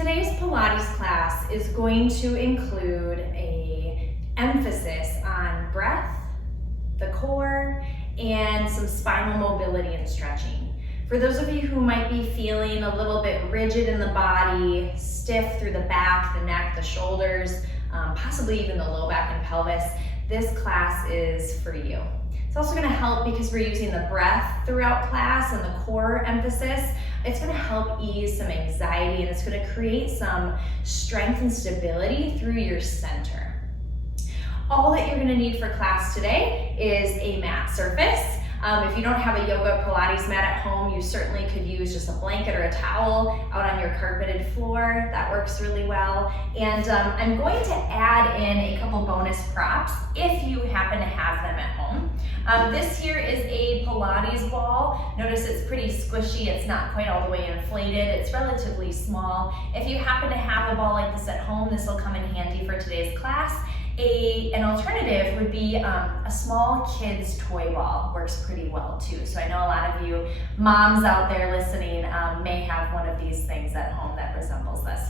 Today's Pilates class is going to include an emphasis on breath, the core, and some spinal mobility and stretching. For those of you who might be feeling a little bit rigid in the body, stiff through the back, the neck, the shoulders, possibly even the low back and pelvis, this class is for you. It's also going to help because we're using the breath throughout class and the core emphasis. It's going to help ease some anxiety, and it's going to create some strength and stability through your center. All that you're going to need for class today is a mat surface. If you don't have a yoga Pilates mat at home, you certainly could use just a blanket or a towel out on your carpeted floor. That works really well. And I'm going to add in a couple bonus props if you happen to have them at home. This here is a Pilates ball. Notice it's pretty squishy. It's not quite all the way inflated. It's relatively small. If you happen to have a ball like this at home, this will come in handy for today's class. An alternative would be a small kid's toy ball. Works pretty well too. So I know a lot of you moms out there listening may have one of these things at home that resembles this.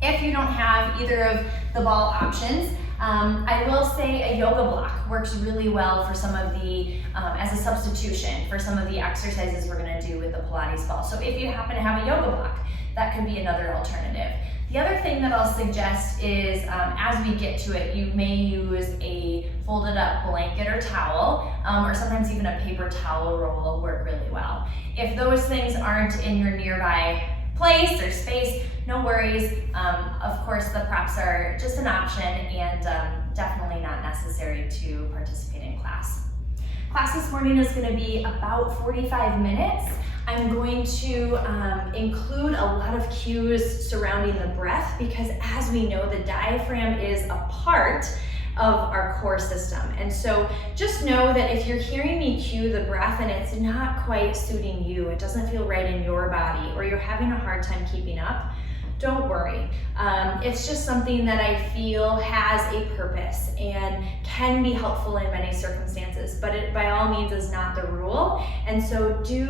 If you don't have either of the ball options, I will say a yoga block works really well for some of the, as a substitution for some of the exercises we're gonna do with the Pilates ball. So if you happen to have a yoga block, that could be another alternative. The other thing that I'll suggest is, as we get to it, you may use a folded up blanket or towel, or sometimes even a paper towel roll will work really well. If those things aren't in your nearby place or space, no worries. Of course, the props are just an option and definitely not necessary to participate in class. Class this morning is going to be about 45 minutes. I'm going to include a lot of cues surrounding the breath because, as we know, the diaphragm is a part of our core system. And so just know that if you're hearing me cue the breath and it's not quite suiting you, it doesn't feel right in your body, or you're having a hard time keeping up, don't worry. It's just something that I feel has a purpose and can be helpful in many circumstances, but it by all means is not the rule. And so do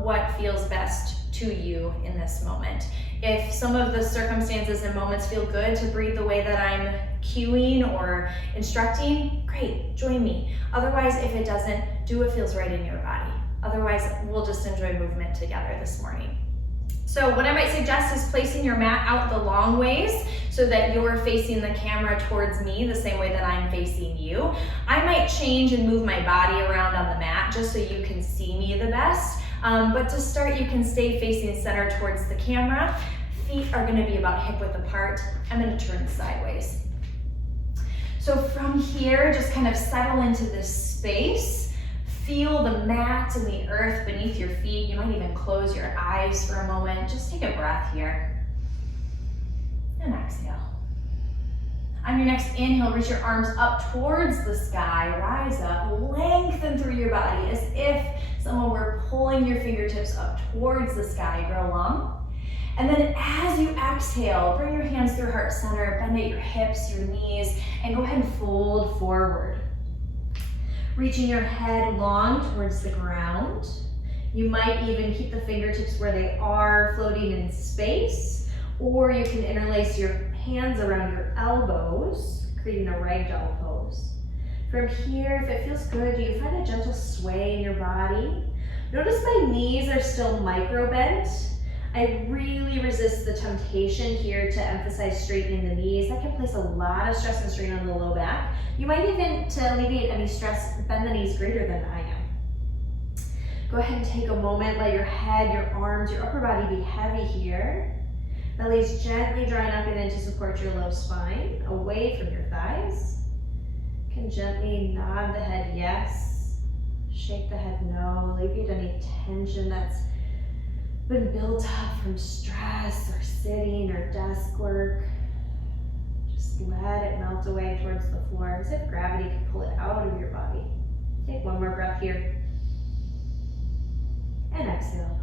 what feels best to you in this moment. If some of the circumstances and moments feel good to breathe the way that I'm cueing or instructing, great, join me. Otherwise, if it doesn't, do what feels right in your body. Otherwise, we'll just enjoy movement together this morning. So what I might suggest is placing your mat out the long ways so that you're facing the camera towards me the same way that I'm facing you. I might change and move my body around on the mat just so you can see me the best. But to start, you can stay facing center towards the camera. Feet are going to be about hip width apart. I'm going to turn sideways. So from here, just kind of settle into this space. Feel the mat and the earth beneath your feet. You might even close your eyes for a moment. Just take a breath here. And exhale. On your next inhale, reach your arms up towards the sky. Rise up, lengthen through your body as if someone were pulling your fingertips up towards the sky. Grow long. And then as you exhale, bring your hands through heart center, bend at your hips, your knees, and go ahead and fold forward. Reaching your head long towards the ground. You might even keep the fingertips where they are, floating in space, or you can interlace your hands around your elbows, creating a ragdoll pose. From here, if it feels good, you find a gentle sway in your body. Notice my knees are still micro bent. I really resist the temptation here to emphasize straightening the knees. That can place a lot of stress and strain on the low back. You might even, to alleviate any stress, bend the knees greater than I am. Go ahead and take a moment, let your head, your arms, your upper body be heavy here. Belly's gently drawing up and in to support your low spine, away from your thighs. You can gently nod the head yes, shake the head no, alleviate any tension that's been built up from stress or sitting or desk work. Just let it melt away towards the floor as if gravity could pull it out of your body. Take one more breath here. And exhale.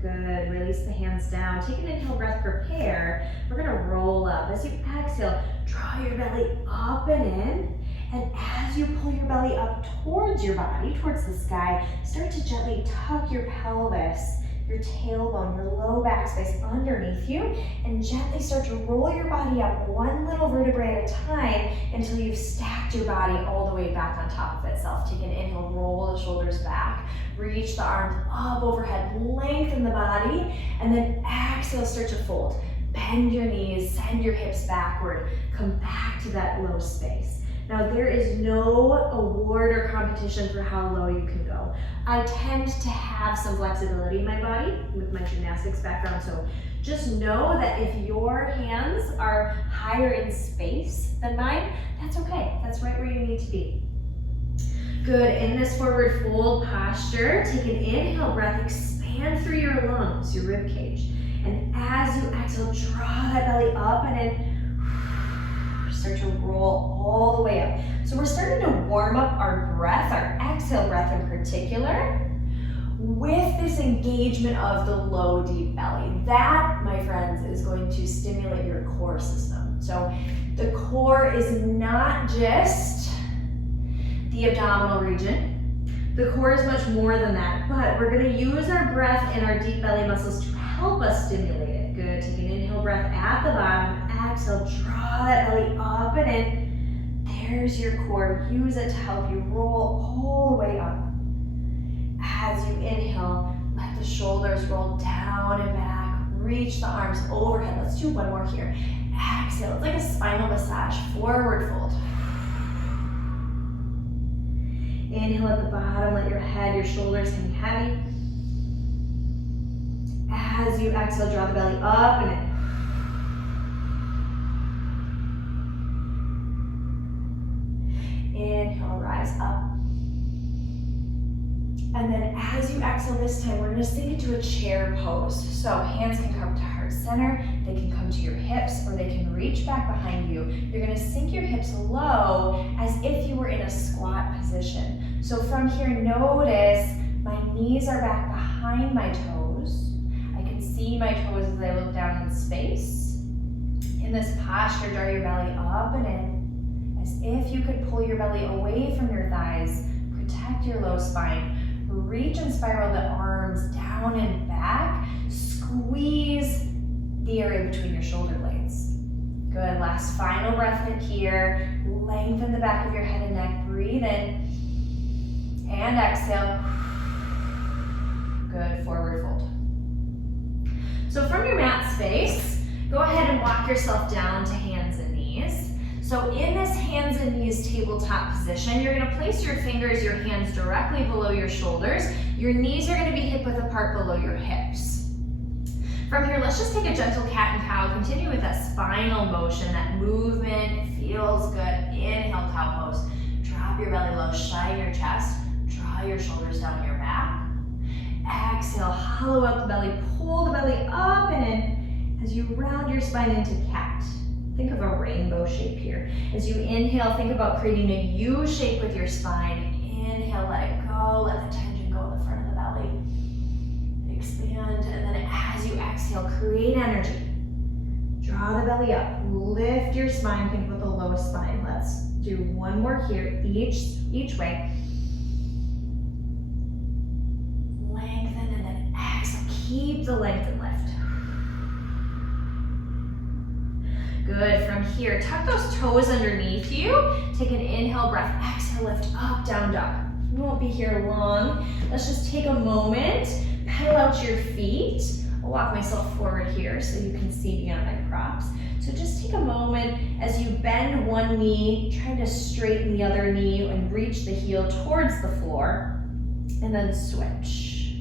Good, release the hands down. Take an inhale breath, prepare. We're gonna roll up. As you exhale, draw your belly up and in. And as you pull your belly up towards your body, towards the sky, start to gently tuck your pelvis your tailbone, your low back space underneath you, and gently start to roll your body up one little vertebrae at a time until you've stacked your body all the way back on top of itself. Take an inhale, roll the shoulders back, reach the arms up overhead, lengthen the body, and then exhale, start to fold. Bend your knees, send your hips backward, come back to that low space. Now, there is no award or competition for how low you can go. I tend to have some flexibility in my body with my gymnastics background, so just know that if your hands are higher in space than mine, that's okay. That's right where you need to be. Good, in this forward fold posture, take an inhale breath, expand through your lungs, your rib cage. And as you exhale, draw that belly up and then start to roll all the way up. So we're starting to warm up our breath, our exhale breath in particular, with this engagement of the low, deep belly. That, my friends, is going to stimulate your core system. So the core is not just the abdominal region. The core is much more than that, but we're going to use our breath and our deep belly muscles to help us stimulate it. Good, take an inhale breath at the bottom, exhale, draw that belly up and in. There's your core. Use it to help you roll all the way up. As you inhale, let the shoulders roll down and back. Reach the arms overhead. Let's do one more here. Exhale, it's like a spinal massage. Forward fold. Inhale at the bottom, let your head, your shoulders hang heavy. As you exhale, draw the belly up and in. Inhale, rise up. And then as you exhale this time, we're gonna sink into a chair pose. So hands can come to heart center, they can come to your hips, or they can reach back behind you. You're gonna sink your hips low as if you were in a squat position. So from here, notice my knees are back behind my toes. I can see my toes as I look down in space. In this posture, draw your belly up and in, as if you could pull your belly away from your thighs, protect your low spine. Reach and spiral the arms down and back. Squeeze the area between your shoulder blades. Good, last final breath in here. Lengthen the back of your head and neck. Breathe in and exhale. Good, forward fold. So from your mat space, go ahead and walk yourself down to hands and knees. So in this hands and knees tabletop position, you're gonna place your fingers, your hands directly below your shoulders. Your knees are gonna be hip width apart below your hips. From here, let's just take a gentle cat and cow. Continue with that spinal motion, that movement. It feels good. Inhale, cow pose. Drop your belly low, shine your chest. Draw your shoulders down your back. Exhale, hollow out the belly, pull the belly up and in as you round your spine into cat. Think of a rainbow shape here. As you inhale, think about creating a U shape with your spine. Inhale, let it go, let the tension go in the front of the belly. Expand, and then as you exhale, create energy. Draw the belly up, lift your spine, think about the low spine. Let's do one more here, each way. Lengthen, and then exhale, keep the length and lift. Good, from here, tuck those toes underneath you. Take an inhale breath, exhale, lift up, down dog. We won't be here long. Let's just take a moment, pedal out your feet. I'll walk myself forward here so you can see beyond my props. So just take a moment as you bend one knee, try to straighten the other knee and reach the heel towards the floor, and then switch.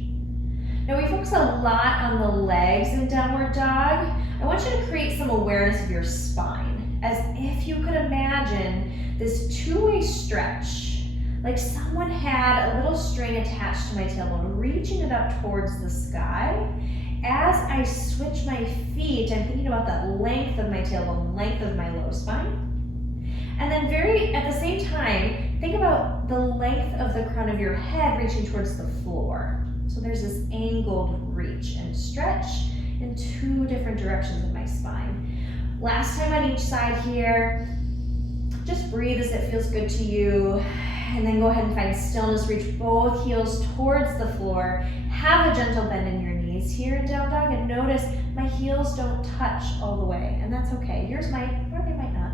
Now we focus a lot on the legs in downward dog. I want you to create some awareness of your spine, as if you could imagine this two-way stretch, like someone had a little string attached to my tailbone, reaching it up towards the sky. As I switch my feet, I'm thinking about that length of my tailbone, length of my low spine. And then at the same time, think about the length of the crown of your head reaching towards the floor. So there's this angled reach and stretch in two different directions of my spine. Last time on each side here, just breathe as it feels good to you, and then go ahead and find stillness. Reach both heels towards the floor. Have a gentle bend in your knees. knees here in down dog, and notice my heels don't touch all the way, and that's okay. Yours might, or they might not.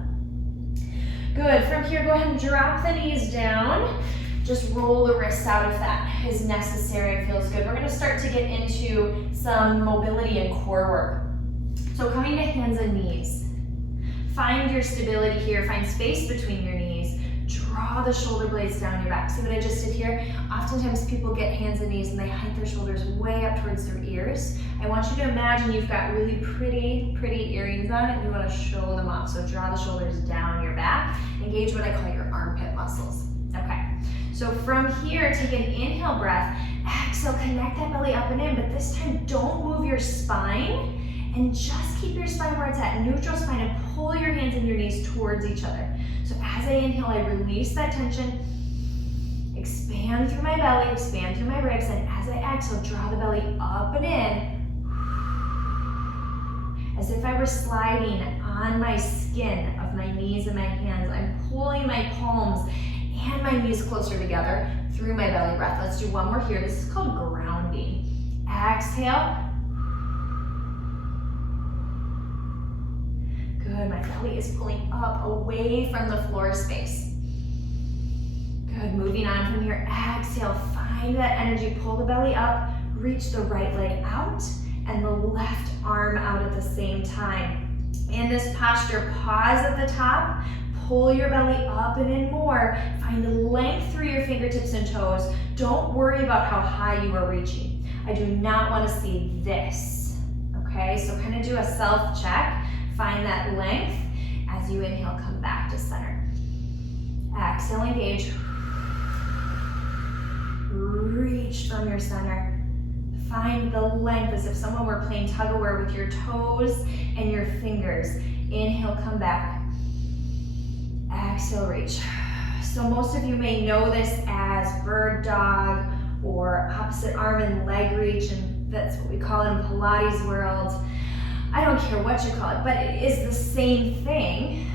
Good, from here, go ahead and drop the knees down. Just roll the wrists out if that is necessary and feels good. We're gonna start to get into some mobility and core work. So coming to hands and knees. Find your stability here, find space between your knees. Draw the shoulder blades down your back. See what I just did here? Oftentimes people get hands and knees and they hike their shoulders way up towards their ears. I want you to imagine you've got really pretty earrings on and you want to show them off. So draw the shoulders down your back. Engage what I call your armpit muscles. Okay, so from here, take an inhale breath. Exhale, connect that belly up and in, but this time don't move your spine. And just keep your spine where it's at, neutral spine, and pull your hands and your knees towards each other. So as I inhale, I release that tension, expand through my belly, expand through my ribs, and as I exhale, draw the belly up and in, as if I were sliding on my skin of my knees and my hands. I'm pulling my palms and my knees closer together through my belly breath. Let's do one more here. This is called grounding. Exhale. Good, my belly is pulling up away from the floor space. Good, moving on from here, exhale, find that energy, pull the belly up, reach the right leg out, and the left arm out at the same time. In this posture, pause at the top, pull your belly up and in more, find length through your fingertips and toes. Don't worry about how high you are reaching. I do not want to see this, okay? So kind of do a self-check. Find that length. As you inhale, come back to center. Exhale, engage. Reach from your center. Find the length as if someone were playing tug-of-war with your toes and your fingers. Inhale, come back. Exhale, reach. So most of you may know this as bird dog or opposite arm and leg reach, and that's what we call it in Pilates world. I don't care what you call it, but it is the same thing.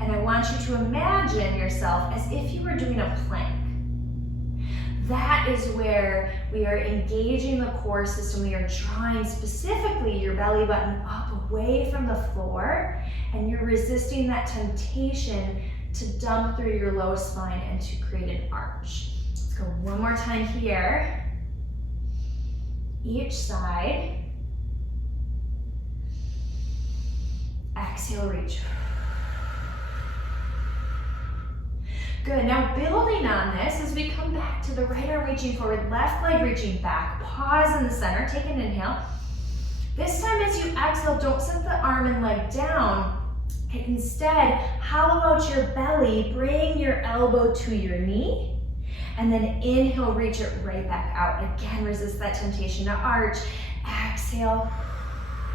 And I want you to imagine yourself as if you were doing a plank. That is where we are engaging the core system. We are drawing specifically your belly button up away from the floor, and you're resisting that temptation to dump through your low spine and to create an arch. Let's go one more time here. Each side. Exhale, reach. Good, now building on this as we come back to the right arm reaching forward, left leg reaching back, pause in the center, take an inhale. This time as you exhale, don't set the arm and leg down. Instead, hollow out your belly, bring your elbow to your knee, and then inhale, reach it right back out. Again, resist that temptation to arch. Exhale,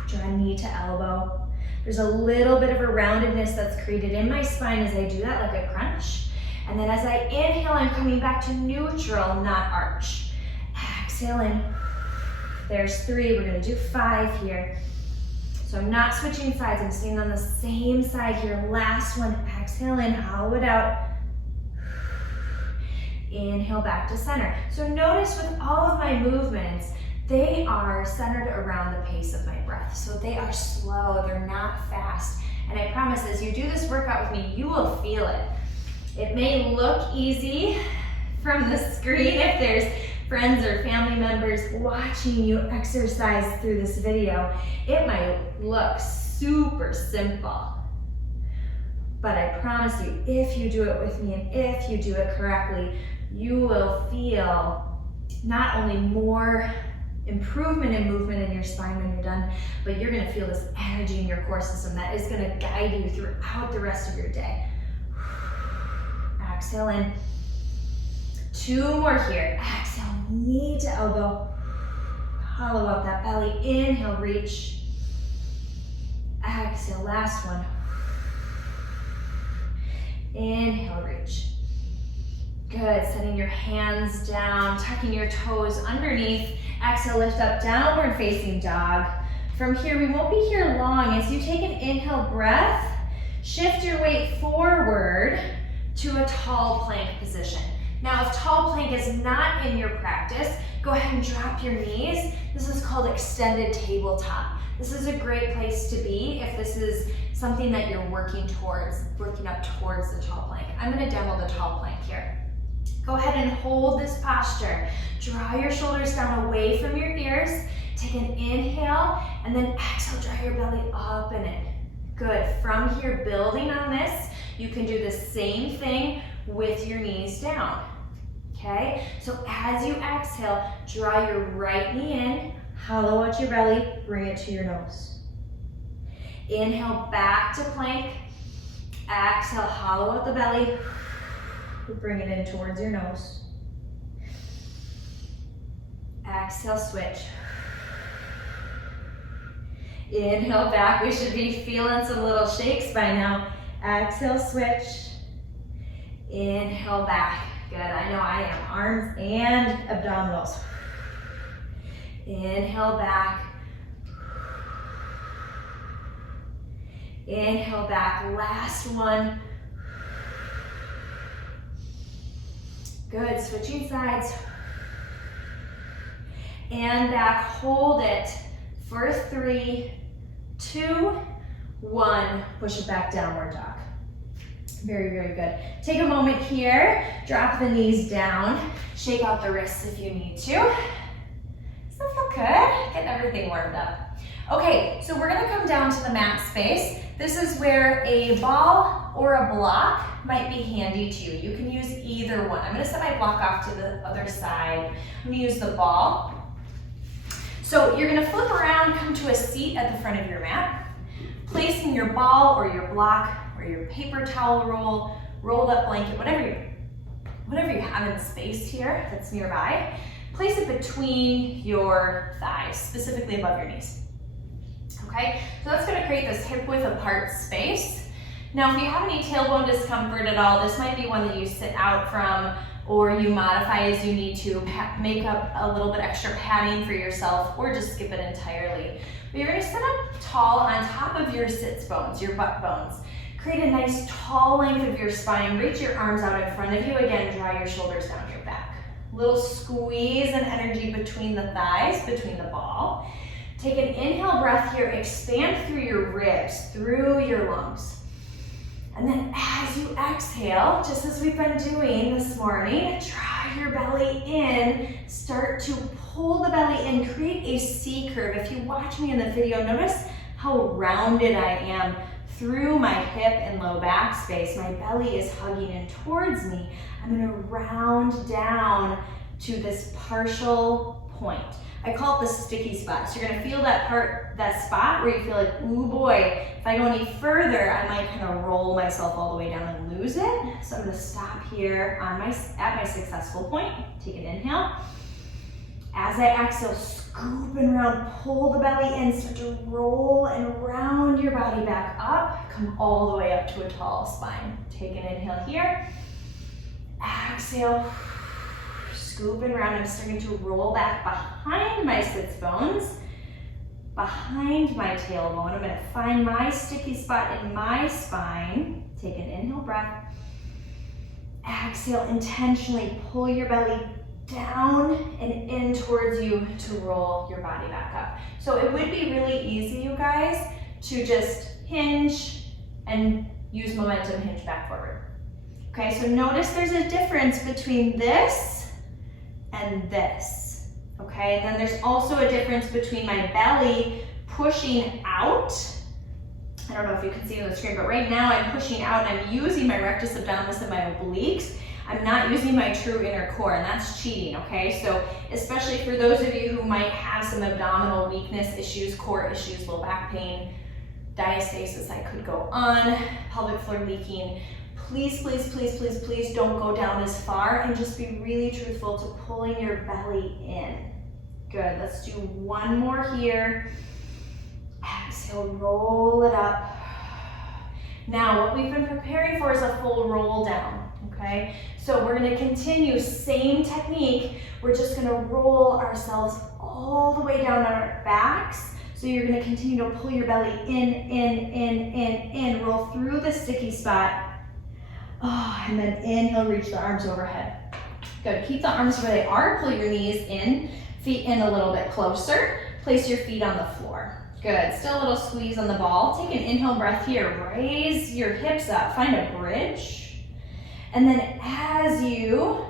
draw knee to elbow. There's a little bit of a roundedness that's created in my spine as I do that, like a crunch. And then as I inhale, I'm coming back to neutral, not arch. Exhale in. There's 3, we're gonna do 5 here. So I'm not switching sides, I'm staying on the same side here. Last one, exhale in, hollow it out. Inhale back to center. So notice with all of my movements, they are centered around the pace of my breath. So they are slow, they're not fast. And I promise as you do this workout with me, you will feel it. It may look easy from the screen if there's friends or family members watching you exercise through this video. It might look super simple. But I promise you, if you do it with me and if you do it correctly, you will feel not only more improvement in movement in your spine when you're done, but you're gonna feel this energy in your core system that is gonna guide you throughout the rest of your day. Exhale in. 2 more here. Exhale, knee to elbow. Hollow out that belly. Inhale, reach. Exhale, last one. Inhale, reach. Good, setting your hands down, tucking your toes underneath. Exhale, lift up, downward facing dog. From here, we won't be here long. As you take an inhale breath, shift your weight forward to a tall plank position. Now, if tall plank is not in your practice, go ahead and drop your knees. This is called extended tabletop. This is a great place to be if this is something that you're working up towards the tall plank. I'm gonna demo the tall plank here. Go ahead and hold this posture. Draw your shoulders down away from your ears. Take an inhale, and then exhale, draw your belly up and in. Good. From here, building on this, you can do the same thing with your knees down. Okay? So as you exhale, draw your right knee in, hollow out your belly, bring it to your nose. Inhale back to plank. Exhale, hollow out the belly, bring it in towards your nose. Exhale, switch. Inhale back. We should be feeling some little shakes by now. Exhale, switch. Inhale back. Good, I know I am. Arms and abdominals. Inhale back. Inhale back. Last one. Good, switching sides. And back, hold it for 3, 2, 1. Push it back, downward dog. Very, very good. Take a moment here, drop the knees down, shake out the wrists if you need to. Does that feel good? Get everything warmed up. Okay, so we're gonna come down to the mat space. This is where a ball or a block might be handy to you. You can use either one. I'm gonna set my block off to the other side. I'm gonna use the ball. So you're gonna flip around, come to a seat at the front of your mat, placing your ball or your block or your paper towel roll, rolled up blanket, whatever you have in space here that's nearby, place it between your thighs, specifically above your knees. Okay, so that's gonna create this hip width apart space. Now, if you have any tailbone discomfort at all, this might be one that you sit out from or you modify as you need to, make up a little bit extra padding for yourself, or just skip it entirely. But you're gonna sit up tall on top of your sits bones, your butt bones. Create a nice tall length of your spine. Reach your arms out in front of you. Again, draw your shoulders down your back. Little squeeze and energy between the thighs, between the ball. Take an inhale breath here. Expand through your ribs, through your lungs. And then as you exhale, just as we've been doing this morning, draw your belly in. Start to pull the belly in. Create a C curve. If you watch me in the video, notice how rounded I am through my hip and low back space. My belly is hugging in towards me. I'm gonna round down to this partial point. I call it the sticky spot. So you're gonna feel that spot where you feel like, ooh boy, if I go any further, I might kind of roll myself all the way down and lose it. So I'm gonna stop here at my successful point. Take an inhale. As I exhale, scoop and round, pull the belly in, start to roll and round your body back up. Come all the way up to a tall spine. Take an inhale here. Exhale. Scoop and round. I'm starting to roll back behind my sits bones, behind my tailbone. I'm going to find my sticky spot in my spine. Take an inhale breath. Exhale, intentionally pull your belly down and in towards you to roll your body back up. So it would be really easy, you guys, to just hinge and use momentum, hinge back forward. Okay, so notice there's a difference between this and this, okay? And then there's also a difference between my belly pushing out. I don't know if you can see on the screen, but right now I'm pushing out and I'm using my rectus abdominis and my obliques. I'm not using my true inner core, and that's cheating, okay? So especially for those of you who might have some abdominal weakness issues, core issues, low back pain, diastasis, I could go on, pelvic floor leaking, please, please, please, please, please don't go down as far, and just be really truthful to pulling your belly in. Good, let's do one more here. Exhale, roll it up. Now, what we've been preparing for is a full roll down, okay? So we're gonna continue, same technique. We're just gonna roll ourselves all the way down on our backs. So you're gonna continue to pull your belly in, roll through the sticky spot. Oh, and then inhale, reach the arms overhead. Good, keep the arms where they are, pull your knees in, feet in a little bit closer, place your feet on the floor. Good, still a little squeeze on the ball. Take an inhale breath here, raise your hips up, find a bridge. And then as you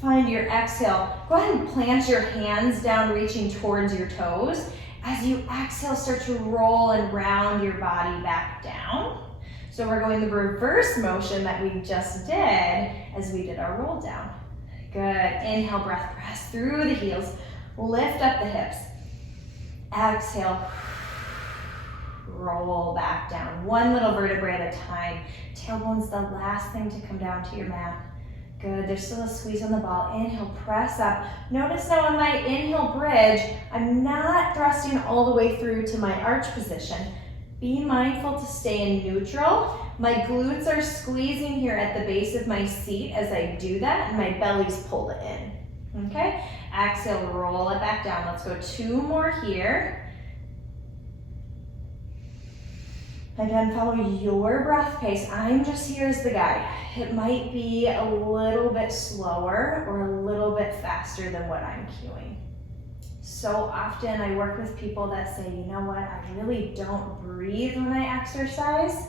find your exhale, go ahead and plant your hands down, reaching towards your toes. As you exhale, start to roll and round your body back down. So we're going the reverse motion that we just did as we did our roll down. Good, inhale breath, press through the heels, lift up the hips. Exhale, roll back down. One little vertebrae at a time. Tailbone's the last thing to come down to your mat. Good, there's still a squeeze on the ball. Inhale, press up. Notice now on my inhale bridge, I'm not thrusting all the way through to my arch position. Be mindful to stay in neutral. My glutes are squeezing here at the base of my seat as I do that, and my belly's pulled in. Okay, exhale, roll it back down. Let's go 2 more here. Again, follow your breath pace. I'm just here as the guide. It might be a little bit slower or a little bit faster than what I'm cueing. So often I work with people that say, you know what, I really don't breathe when I exercise.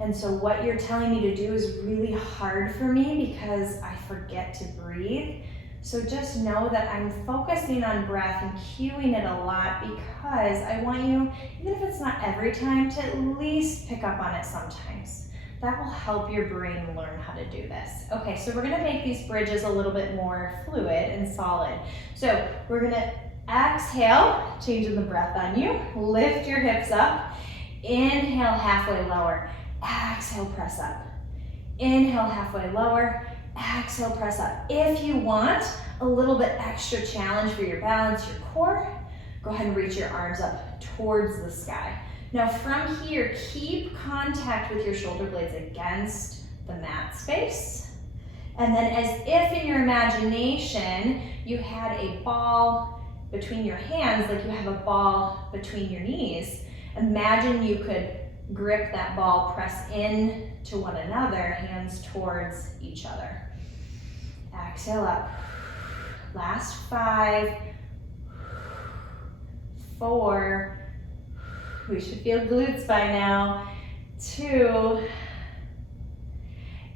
And so what you're telling me to do is really hard for me because I forget to breathe. So just know that I'm focusing on breath and cueing it a lot because I want you, even if it's not every time, to at least pick up on it sometimes. That will help your brain learn how to do this. Okay, so we're gonna make these bridges a little bit more fluid and solid. So we're gonna exhale, changing the breath on you, lift your hips up, inhale, halfway lower, exhale, press up. Inhale, halfway lower, exhale, press up. If you want a little bit extra challenge for your balance, your core, go ahead and reach your arms up towards the sky. Now from here, keep contact with your shoulder blades against the mat space. And then as if in your imagination, you had a ball between your hands, like you have a ball between your knees, imagine you could grip that ball, press in to one another, hands towards each other. Exhale up. Last 5, 4, we should feel glutes by now, 2,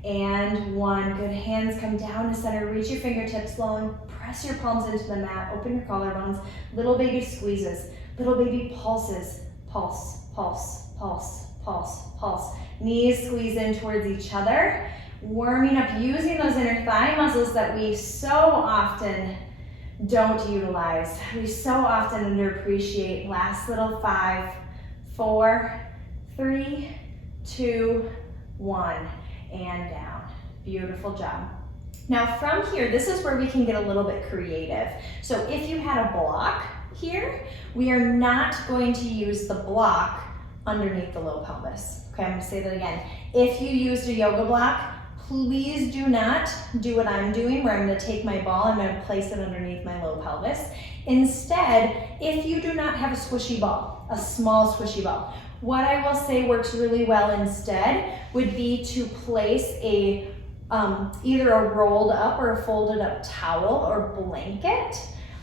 and 1. Good, hands come down to center, reach your fingertips long, press your palms into the mat, open your collarbones, little baby squeezes, little baby pulses, pulse, pulse, pulse, pulse, pulse. Knees squeeze in towards each other, warming up, using those inner thigh muscles that we so often don't utilize. We so often underappreciate. Last little 5, 4, 3, 2, 1, and down. Beautiful job. Now from here, this is where we can get a little bit creative. So if you had a block here, we are not going to use the block underneath the low pelvis. Okay, I'm gonna say that again. If you used a yoga block, please do not do what I'm doing where I'm gonna take my ball and I'm gonna place it underneath my low pelvis. Instead, if you do not have a squishy ball, a small squishy ball, what I will say works really well instead would be to place a either a rolled up or a folded up towel or blanket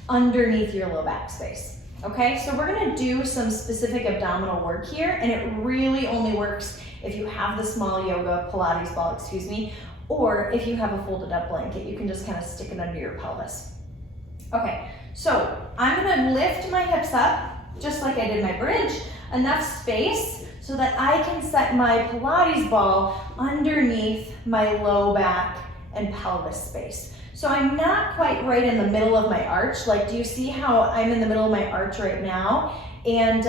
underneath your low back space. Okay, so we're gonna do some specific abdominal work here, and it really only works if you have the small yoga Pilates ball, or if you have a folded up blanket, you can just kind of stick it under your pelvis. Okay, so I'm gonna lift my hips up, just like I did my bridge, enough space so that I can set my Pilates ball underneath my low back and pelvis space. So I'm not quite right in the middle of my arch. Like, do you see how I'm in the middle of my arch right now? And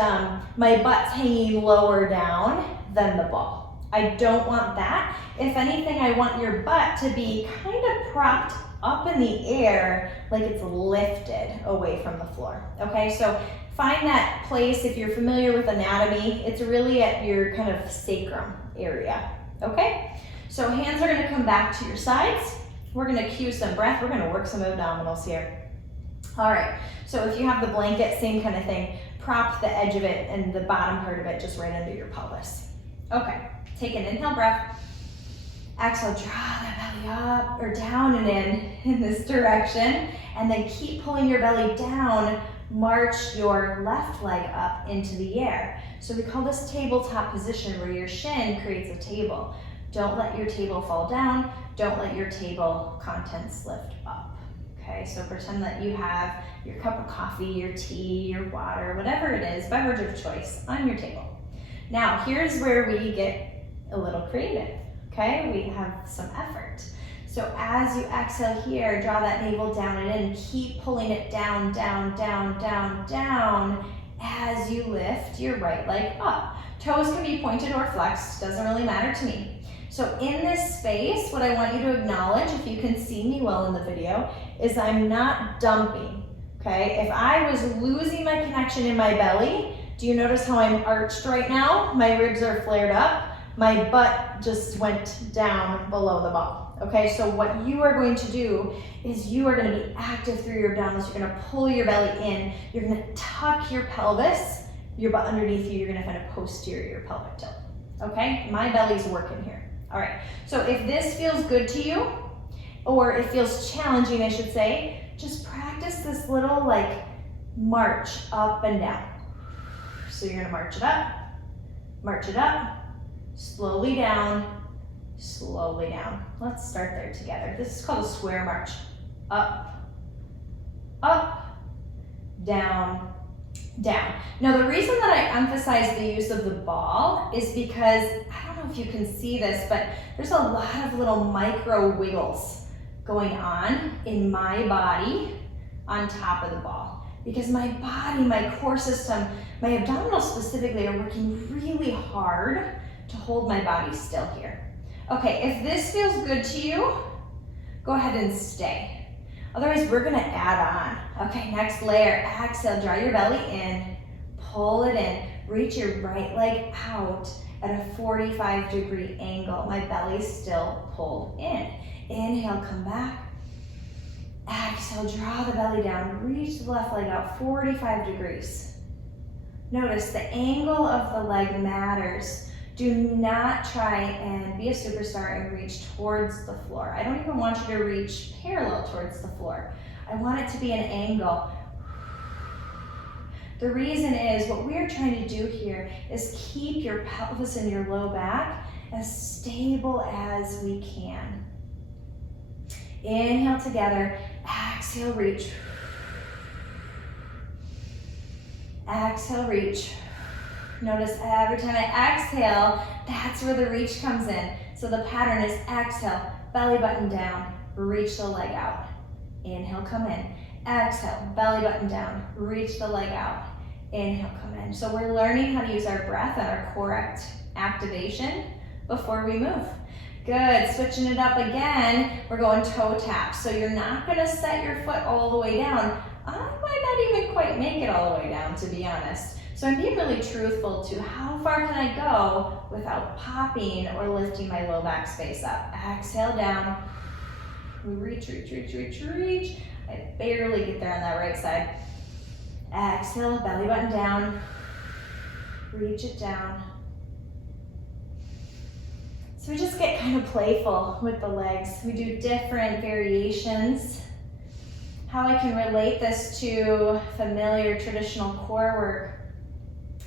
my butt's hanging lower down than the ball. I don't want that. If anything, I want your butt to be kind of propped up in the air, like it's lifted away from the floor. Okay, so find that place. If you're familiar with anatomy, it's really at your kind of sacrum area. Okay, so hands are gonna come back to your sides. We're gonna cue some breath. We're gonna work some abdominals here. All right, so if you have the blanket, same kind of thing. Prop the edge of it and the bottom part of it just right under your pelvis. Okay, take an inhale breath. Exhale, draw that belly up or down and in this direction. And then keep pulling your belly down. March your left leg up into the air. So we call this tabletop position where your shin creates a table. Don't let your table fall down. Don't let your table contents lift up. Okay, so pretend that you have your cup of coffee, your tea, your water, whatever it is, beverage of choice on your table. Now, here's where we get a little creative, okay? We have some effort. So as you exhale here, draw that navel down and in. Keep pulling it down, down, down, down, down as you lift your right leg up. Toes can be pointed or flexed, doesn't really matter to me. So in this space, what I want you to acknowledge, if you can see me well in the video, is I'm not dumping, okay? If I was losing my connection in my belly, do you notice how I'm arched right now? My ribs are flared up. My butt just went down below the ball, okay? So what you are going to do is you are gonna be active through your abdominals. You're gonna pull your belly in. You're gonna tuck your pelvis, your butt underneath you. You're gonna find a posterior pelvic tilt, okay? My belly's working here. All right, so if this feels good to you, or it feels challenging, I should say, just practice this little like march up and down. So you're gonna march it up, slowly down, slowly down. Let's start there together. This is called a square march. Up, up, down, down. Now the reason that I emphasize the use of the ball is because, I don't know if you can see this, but there's a lot of little micro wiggles going on in my body on top of the ball. Because my body, my core system, my abdominals specifically are working really hard to hold my body still here. Okay, if this feels good to you, go ahead and stay. Otherwise, we're gonna add on. Okay, next layer, exhale, draw your belly in, pull it in, reach your right leg out at a 45-degree angle. My belly's still pulled in. Inhale, come back. Exhale, draw the belly down, reach the left leg out 45 degrees. Notice the angle of the leg matters. Do not try and be a superstar and reach towards the floor. I don't even want you to reach parallel towards the floor. I want it to be an angle. The reason is what we're trying to do here is keep your pelvis and your low back as stable as we can. Inhale together, exhale, reach. Exhale, reach. Notice every time I exhale, that's where the reach comes in. So the pattern is exhale, belly button down, reach the leg out. Inhale, come in. Exhale, belly button down, reach the leg out. Inhale, come in. So we're learning how to use our breath and our core activation before we move. Good, switching it up again, we're going toe tap. So you're not gonna set your foot all the way down. I might not even quite make it all the way down, to be honest. So I'm being really truthful to how far can I go without popping or lifting my low back space up. Exhale down, we reach, reach, reach, reach, reach. I barely get there on that right side. Exhale, belly button down, reach it down. So we just get kind of playful with the legs. We do different variations. How I can relate this to familiar traditional core work.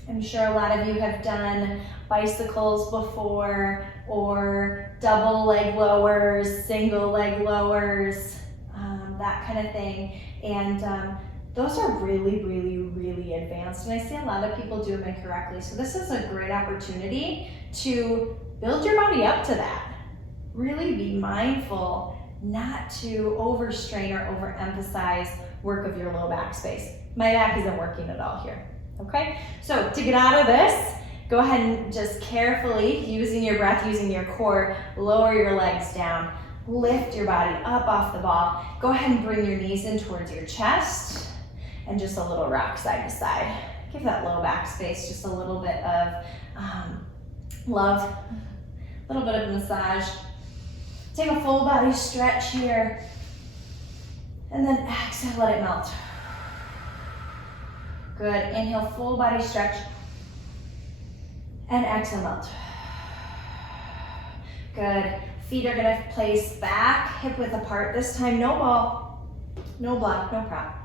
I'm sure a lot of you have done bicycles before, or double leg lowers, single leg lowers, that kind of thing. And those are really, really, really advanced. And I see a lot of people do them incorrectly. So this is a great opportunity to build your body up to that. Really be mindful not to overstrain or overemphasize work of your low back space. My back isn't working at all here. Okay, so to get out of this, go ahead and just carefully, using your breath, using your core, lower your legs down, lift your body up off the ball. Go ahead and bring your knees in towards your chest, and just a little rock side to side. Give that low back space just a little bit of love, a little bit of massage. Take a full body stretch here, and then exhale, let it melt. Good, inhale, full body stretch, and exhale, melt. Good, Feet are gonna place back, hip width apart. This time, no ball, no block, no prop.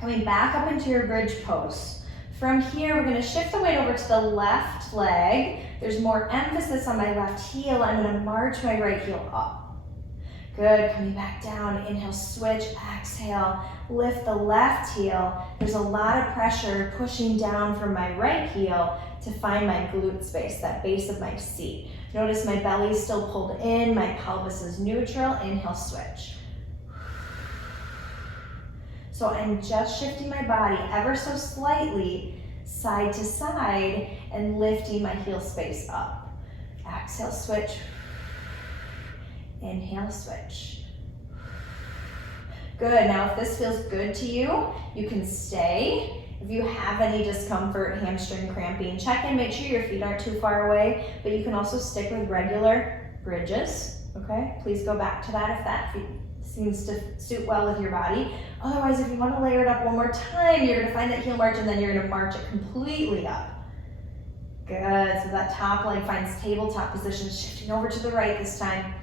Coming back up into your bridge pose. From here, we're gonna shift the weight over to the left leg. There's more emphasis on my left heel. I'm gonna march my right heel up. Good, coming back down, inhale, switch, exhale, lift the left heel. There's a lot of pressure pushing down from my right heel to find my glute space, that base of my seat. Notice my belly is still pulled in, my pelvis is neutral, inhale, switch. So I'm just shifting my body ever so slightly, side to side, and lifting my heel space up. Exhale, switch. Inhale, switch. Good, now if this feels good to you, you can stay. If you have any discomfort, hamstring cramping, check in, make sure your feet aren't too far away, but you can also stick with regular bridges, okay? Please go back to that if that seems to suit well with your body. Otherwise, if you want to layer it up one more time, you're gonna find that heel march and then you're gonna march it completely up. Good, so that top leg finds tabletop position, shifting over to the right this time.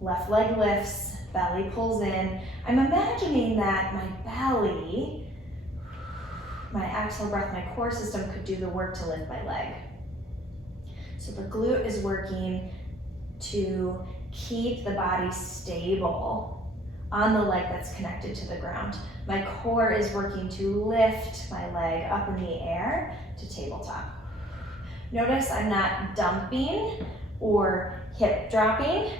Left leg lifts, belly pulls in. I'm imagining that my belly, my exhale breath, my core system could do the work to lift my leg. So the glute is working to keep the body stable on the leg that's connected to the ground. My core is working to lift my leg up in the air to tabletop. Notice I'm not dumping or hip dropping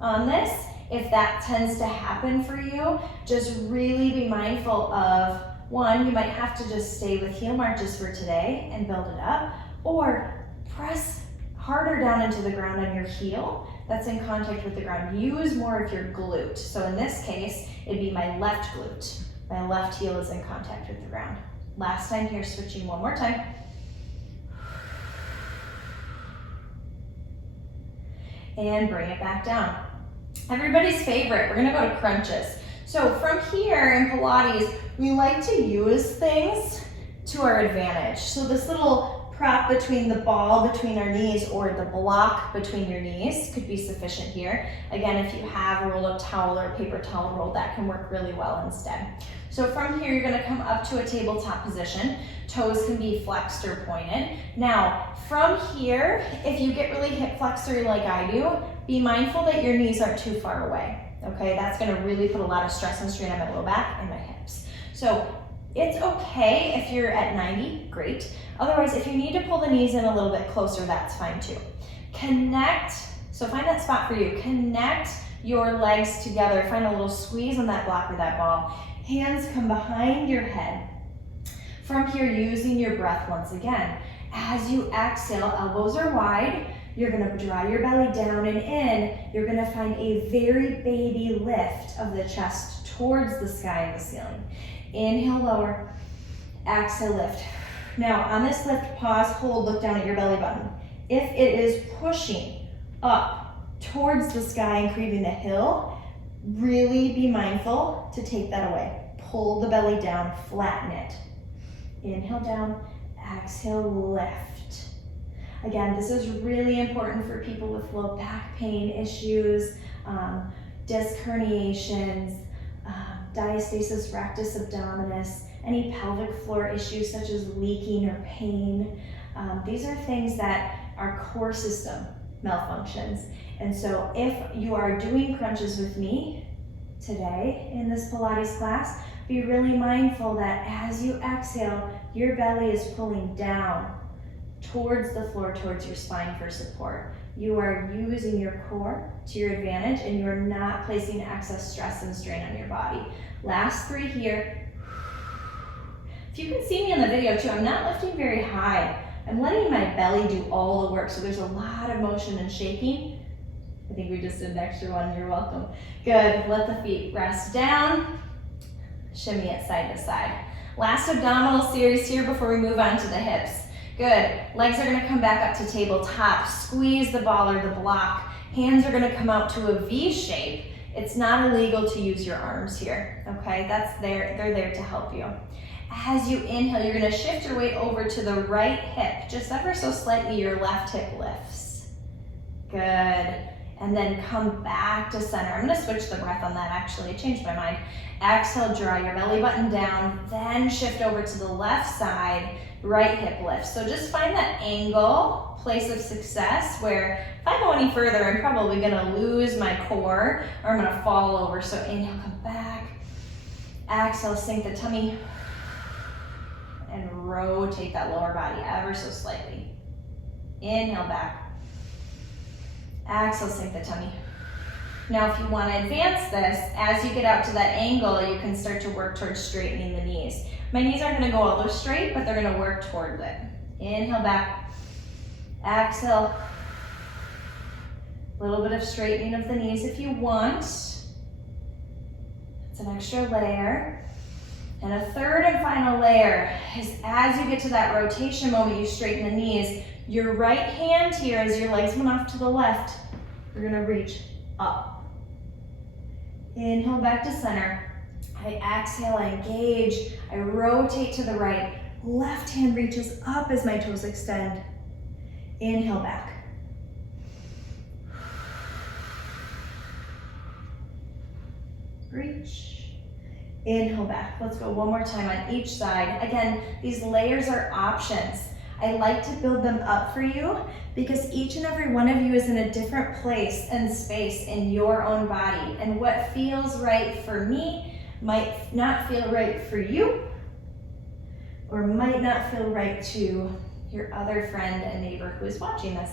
on this. If that tends to happen for you, just really be mindful of, one, you might have to just stay with heel marches for today and build it up, or press harder down into the ground on your heel that's in contact with the ground. Use more of your glute. So in this case, it'd be my left glute. My left heel is in contact with the ground. Last time here, switching one more time. And bring it back down. Everybody's favorite, we're gonna go to crunches. So from here in Pilates, we like to use things to our advantage. So this little prop between the ball between our knees or the block between your knees could be sufficient here. Again, if you have a rolled up towel or a paper towel roll, that can work really well instead. So from here, you're gonna come up to a tabletop position. Toes can be flexed or pointed. Now, from here, if you get really hip flexor like I do, be mindful that your knees aren't too far away, okay? That's gonna really put a lot of stress and strain on my low back and my hips. So it's okay if you're at 90, great. Otherwise, if you need to pull the knees in a little bit closer, that's fine too. Connect, so find that spot for you. Connect your legs together. Find a little squeeze on that block or that ball. Hands come behind your head. From here, using your breath once again. As you exhale, elbows are wide. You're gonna draw your belly down and in. You're gonna find a very baby lift of the chest towards the sky and the ceiling. Inhale, lower. Exhale, lift. Now, on this lift, pause, hold, look down at your belly button. If it is pushing up towards the sky and creating a hill, really be mindful to take that away. Pull the belly down, flatten it. Inhale down, exhale, lift. Again, this is really important for people with low back pain issues, disc herniations, diastasis rectus abdominis, any pelvic floor issues such as leaking or pain. These are things that our core system malfunctions. And so if you are doing crunches with me today in this Pilates class, be really mindful that as you exhale, your belly is pulling down towards the floor, towards your spine for support. You are using your core to your advantage and you're not placing excess stress and strain on your body. Last three here. If you can see me in the video too, I'm not lifting very high. I'm letting my belly do all the work, so there's a lot of motion and shaking. I think we just did an extra one, you're welcome. Good, let the feet rest down. Shimmy it side to side. Last abdominal series here before we move on to the hips. Good, legs are gonna come back up to tabletop. Squeeze the ball or the block. Hands are gonna come out to a V shape. It's not illegal to use your arms here, okay? They're there to help you. As you inhale, you're gonna shift your weight over to the right hip. Just ever so slightly, your left hip lifts. Good. and then come back to center. I'm gonna switch the breath on that actually, I changed my mind. Exhale, draw your belly button down, then shift over to the left side, right hip lift. So just find that angle, place of success, where if I go any further, I'm probably gonna lose my core or I'm gonna fall over. So inhale, come back. Exhale, sink the tummy and rotate that lower body ever so slightly. Inhale back. Exhale, sink the tummy. Now, if you want to advance this, as you get out to that angle, you can start to work towards straightening the knees. My knees aren't going to go all the way straight, but they're going to work towards it. Inhale back. Exhale. A little bit of straightening of the knees if you want. It's an extra layer. And a third and final layer is as you get to that rotation moment, you straighten the knees. Your right hand here, as your legs went off to the left, you're going to reach up. Inhale back to center. I exhale, I engage, I rotate to the right. Left hand reaches up as my toes extend. Inhale back. Reach. Inhale back. Let's go one more time on each side. Again, these layers are options. I like to build them up for you because each and every one of you is in a different place and space in your own body. And what feels right for me might not feel right for you, or might not feel right to your other friend and neighbor who is watching this.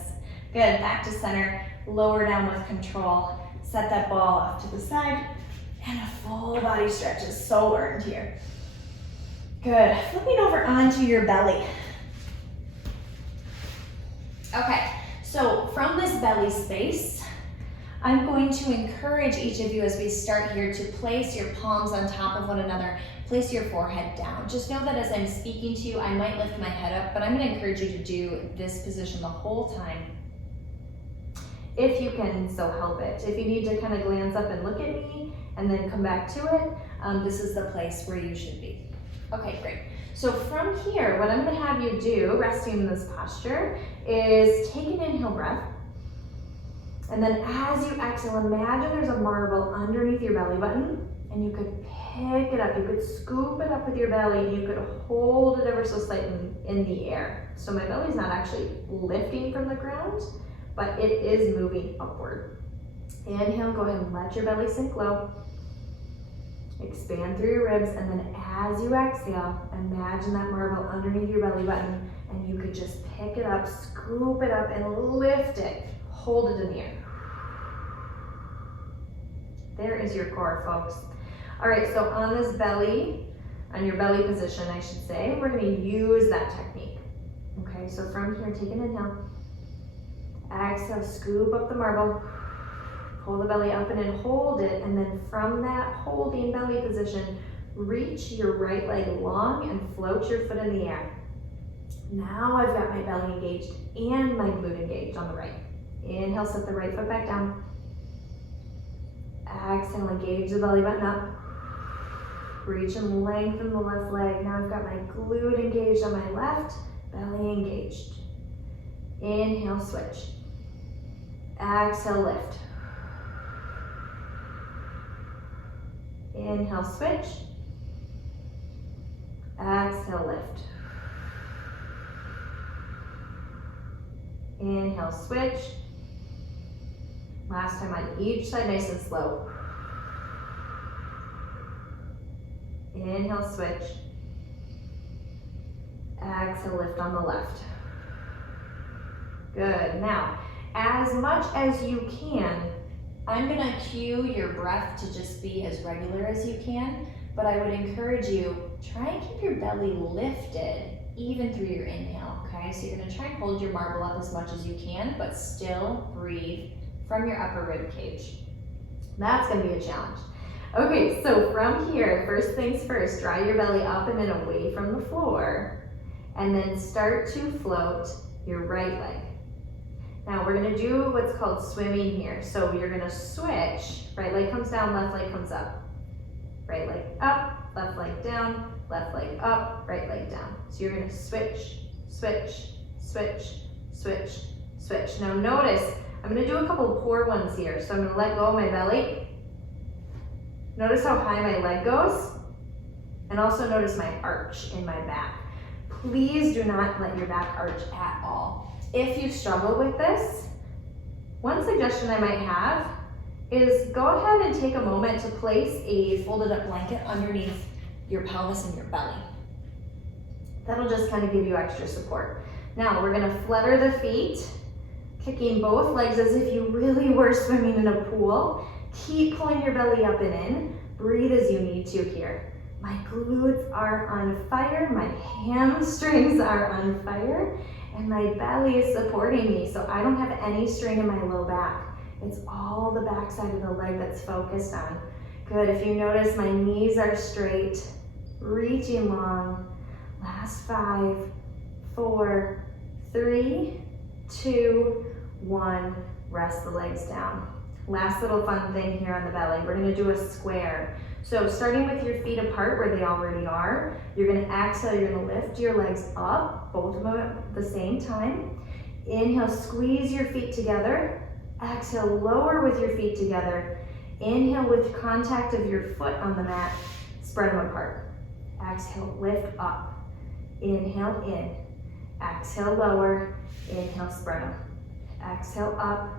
Good, back to center, lower down with control. Set that ball off to the side, and a full body stretch is so earned here. Good, flipping over onto your belly. Okay, so from this belly space, I'm going to encourage each of you as we start here to place your palms on top of one another, place your forehead down. Just know that as I'm speaking to you, I might lift my head up, but I'm gonna encourage you to do this position the whole time, if you can so help it. If you need to kind of glance up and look at me and then come back to it, this is the place where you should be. Okay, great. So from here, what I'm gonna have you do, resting in this posture, is take an inhale breath. And then as you exhale, imagine there's a marble underneath your belly button, and you could pick it up, you could scoop it up with your belly, and you could hold it ever so slightly in the air. So my belly's not actually lifting from the ground, but it is moving upward. Inhale, go ahead and let your belly sink low. Expand through your ribs, and then as you exhale, imagine that marble underneath your belly button, and you could just pick it up, scoop it up, and lift it. Hold it in the air. There is your core, folks. All right, so on this belly, on your belly position, I should say, we're gonna use that technique. Okay, so from here, take an inhale. Exhale, scoop up the marble. Pull the belly up and then hold it, and then from that holding belly position, reach your right leg long and float your foot in the air. Now I've got my belly engaged and my glute engaged on the right. Inhale, set the right foot back down. Exhale, engage the belly button up. Reach and lengthen the left leg. Now I've got my glute engaged on my left, belly engaged. Inhale, switch. Exhale, lift. Inhale, switch. Exhale, lift. Inhale, switch. Last time on each side, nice and slow. Inhale, switch. Exhale, lift on the left. Good. Now, as much as you can, I'm gonna cue your breath to just be as regular as you can, but I would encourage you, try and keep your belly lifted even through your inhale, okay? So you're gonna try and hold your marble up as much as you can, but still breathe from your upper rib cage. That's gonna be a challenge. Okay, so from here, first things first, draw your belly up and then away from the floor, and then start to float your right leg. Now we're gonna do what's called swimming here. So you're gonna switch, right leg comes down, left leg comes up. Right leg up, left leg down, left leg up, right leg down. So you're gonna switch, switch, switch, switch, switch. Now notice, I'm gonna do a couple core ones here. So I'm gonna let go of my belly. Notice how high my leg goes. And also notice my arch in my back. Please do not let your back arch at all. If you struggle with this, one suggestion I might have is go ahead and take a moment to place a folded up blanket underneath your pelvis and your belly. That'll just kind of give you extra support. Now we're gonna flutter the feet, kicking both legs as if you really were swimming in a pool. Keep pulling your belly up and in. Breathe as you need to here. My glutes are on fire, my hamstrings are on fire, and my belly is supporting me, so I don't have any strain in my low back. It's all the back side of the leg that's focused on. Good, if you notice my knees are straight, reaching long. Last 5, 4, 3, 2, 1. Rest the legs down. Last little fun thing here on the belly. We're gonna do a square. So starting with your feet apart where they already are, you're gonna exhale, you're gonna lift your legs up, both of them at the same time. Inhale, squeeze your feet together. Exhale, lower with your feet together. Inhale with contact of your foot on the mat, spread them apart. Exhale, lift up. Inhale, in. Exhale, lower. Inhale, spread them. Exhale, up.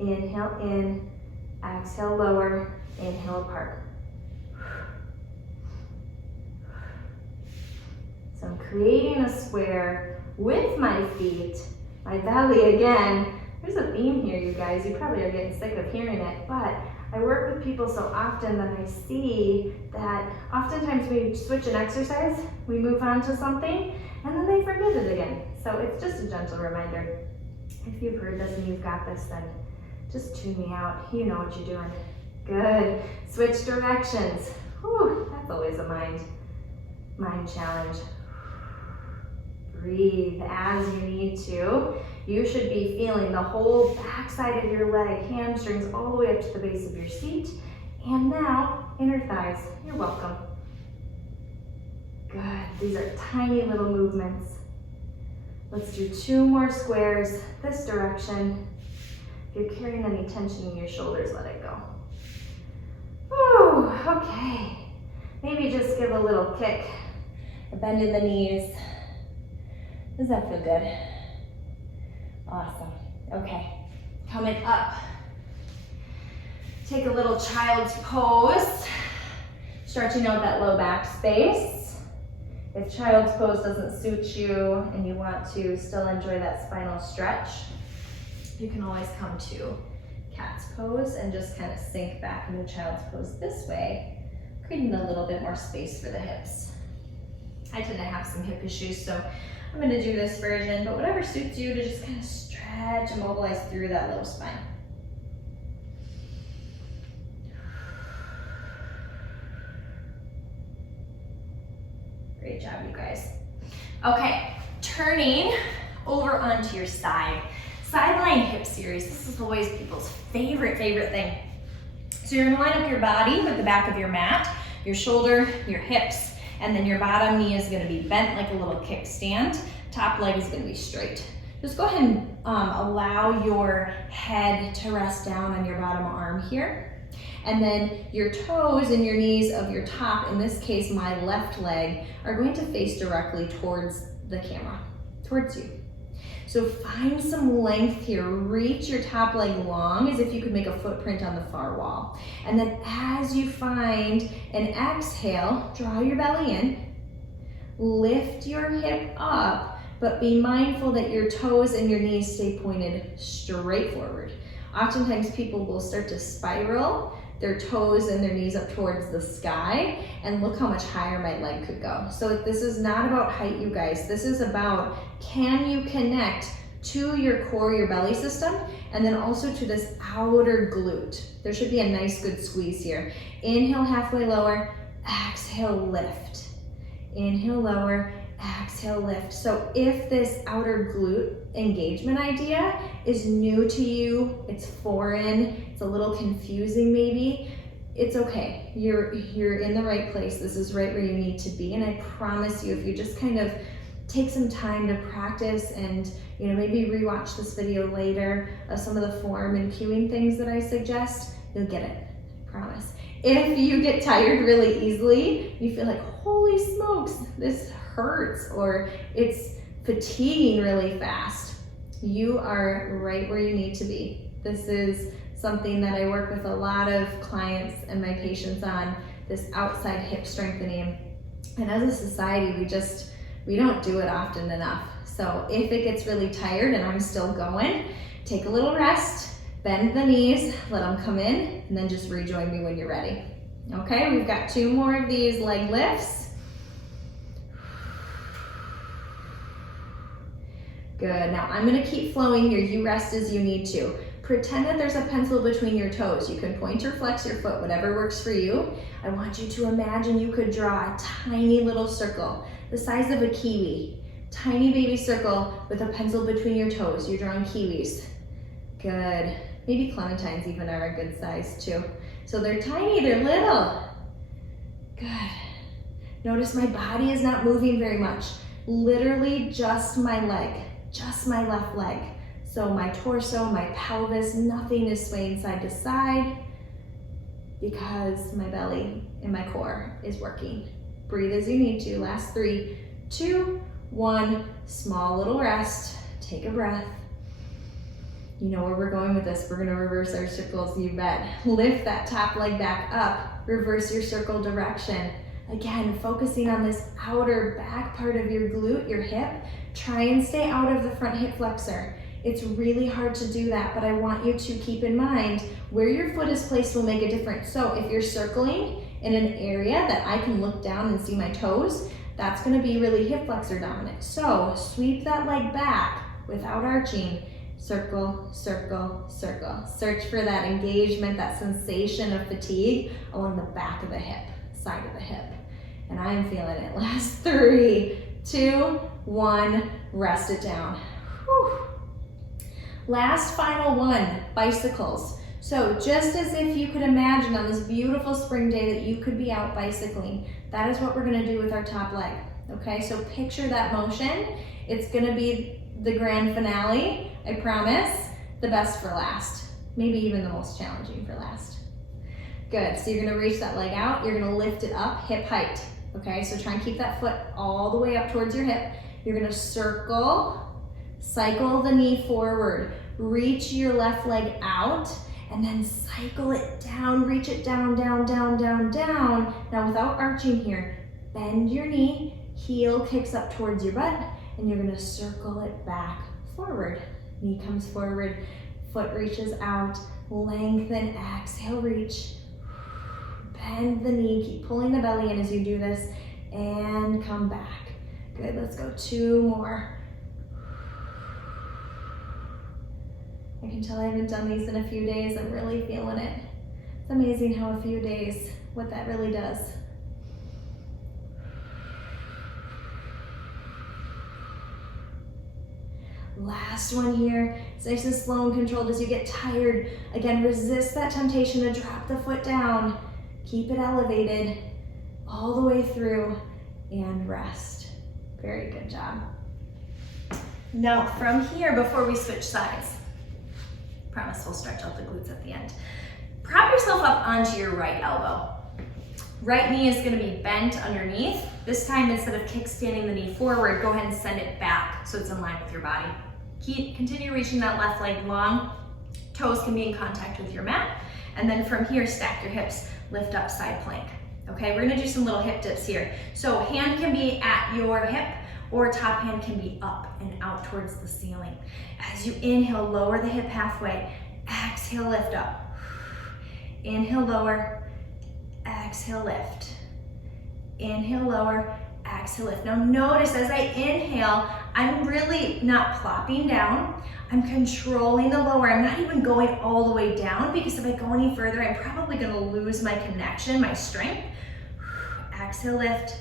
Inhale, in. Exhale, lower. Inhale, apart. So I'm creating a square with my feet, my belly again. There's a theme here, you guys. You probably are getting sick of hearing it, but I work with people so often that I see that oftentimes we switch an exercise, we move on to something, and then they forget it again. So it's just a gentle reminder. If you've heard this and you've got this, then just tune me out. You know what you're doing. Good. Switch directions. Whew, that's always a mind challenge. Breathe as you need to. You should be feeling the whole back side of your leg, hamstrings all the way up to the base of your seat. And now, inner thighs. You're welcome. Good. These are tiny little movements. Let's do 2 more squares this direction. If you're carrying any tension in your shoulders, let it go. Whew, okay. Maybe just give a little kick, a bend in the knees. Does that feel good? Awesome. Okay, coming up. Take a little child's pose, stretching out that low back space. If child's pose doesn't suit you and you want to still enjoy that spinal stretch, you can always come to cat's pose and just kind of sink back into child's pose this way, creating a little bit more space for the hips. I tend to have some hip issues, so I'm going to do this version, but whatever suits you to just kind of stretch and mobilize through that low spine. Great job, you guys. Okay, turning over onto your side. Sideline hip series. This is always people's favorite thing. So you're gonna line up your body with the back of your mat, your shoulder, your hips, and then your bottom knee is gonna be bent like a little kickstand. Top leg is gonna be straight. Just go ahead and allow your head to rest down on your bottom arm here. And then your toes and your knees of your top, in this case my left leg, are going to face directly towards the camera, towards you. So find some length here. Reach your top leg long as if you could make a footprint on the far wall. And then as you find an exhale, draw your belly in, lift your hip up, but be mindful that your toes and your knees stay pointed straight forward. Oftentimes people will start to spiral their toes and their knees up towards the sky, and look how much higher my leg could go. So this is not about height, you guys. This is about, can you connect to your core, your belly system, and then also to this outer glute. There should be a nice good squeeze here. Inhale, halfway lower, exhale, lift. Inhale, lower, exhale, lift. So if this outer glute engagement idea is new to you, it's foreign, it's a little confusing maybe, it's okay. You're in the right place. This is right where you need to be. And I promise you, if you just kind of take some time to practice and maybe rewatch this video later of some of the form and cueing things that I suggest, you'll get it, I promise. If you get tired really easily, you feel like, holy smokes, this hurts, or it's fatiguing really fast, you are right where you need to be. This is something that I work with a lot of clients and my patients on, this outside hip strengthening. And as a society, we don't do it often enough. So if it gets really tired and I'm still going, take a little rest, bend the knees, let them come in, and then just rejoin me when you're ready. Okay, we've got 2 more of these leg lifts. Good, now I'm gonna keep flowing here. You rest as you need to. Pretend that there's a pencil between your toes. You can point or flex your foot, whatever works for you. I want you to imagine you could draw a tiny little circle, the size of a kiwi. Tiny baby circle with a pencil between your toes. You're drawing kiwis. Good. Maybe clementines even are a good size too. So they're tiny, they're little. Good. Notice my body is not moving very much. Literally just my leg, just my left leg. So my torso, my pelvis, nothing is swaying side to side because my belly and my core is working. Breathe as you need to. Last 3, 2, 1. Small little rest. Take a breath. You know where we're going with this. We're gonna reverse our circles, you bet. Lift that top leg back up. Reverse your circle direction. Again, focusing on this outer back part of your glute, your hip. Try and stay out of the front hip flexor. It's really hard to do that, but I want you to keep in mind where your foot is placed will make a difference. So if you're circling in an area that I can look down and see my toes, that's gonna be really hip flexor dominant. So sweep that leg back without arching. Circle, circle, circle. Search for that engagement, that sensation of fatigue along the back of the hip, side of the hip. And I am feeling it. Last 3, 2, 1, rest it down. Whew. Last final one, bicycles. So just as if you could imagine on this beautiful spring day that you could be out bicycling, that is what we're gonna do with our top leg, okay? So picture that motion. It's gonna be the grand finale, I promise. The best for last, maybe even the most challenging for last. Good, so you're gonna reach that leg out, you're gonna lift it up, hip height, okay? So try and keep that foot all the way up towards your hip. You're gonna circle, cycle the knee forward, reach your left leg out, and then cycle it down, reach it down, down, down, down, down. Now without arching here, bend your knee, heel kicks up towards your butt, and you're gonna circle it back forward. Knee comes forward, foot reaches out, lengthen, exhale, reach. Bend the knee, keep pulling the belly in as you do this, and come back. Good, let's go 2 more. I can tell I haven't done these in a few days. I'm really feeling it. It's amazing how a few days, what that really does. Last one here. It's nice and slow and controlled as you get tired. Again, resist that temptation to drop the foot down. Keep it elevated all the way through and rest. Very good job. Now from here, before we switch sides, promise we'll stretch out the glutes at the end. Prop yourself up onto your right elbow. Right knee is going to be bent underneath. This time, instead of kickstanding the knee forward, go ahead and send it back so it's in line with your body. Continue reaching that left leg long. Toes can be in contact with your mat. And then from here, stack your hips, lift up side plank. Okay, we're gonna do some little hip dips here. So hand can be at your hip, or top hand can be up and out towards the ceiling. As you inhale, lower the hip halfway. Exhale, lift up. Inhale, lower. Exhale, lift. Inhale, lower. Exhale, lift. Now notice as I inhale, I'm really not plopping down. I'm controlling the lower. I'm not even going all the way down, because if I go any further, I'm probably gonna lose my connection, my strength. Exhale, lift.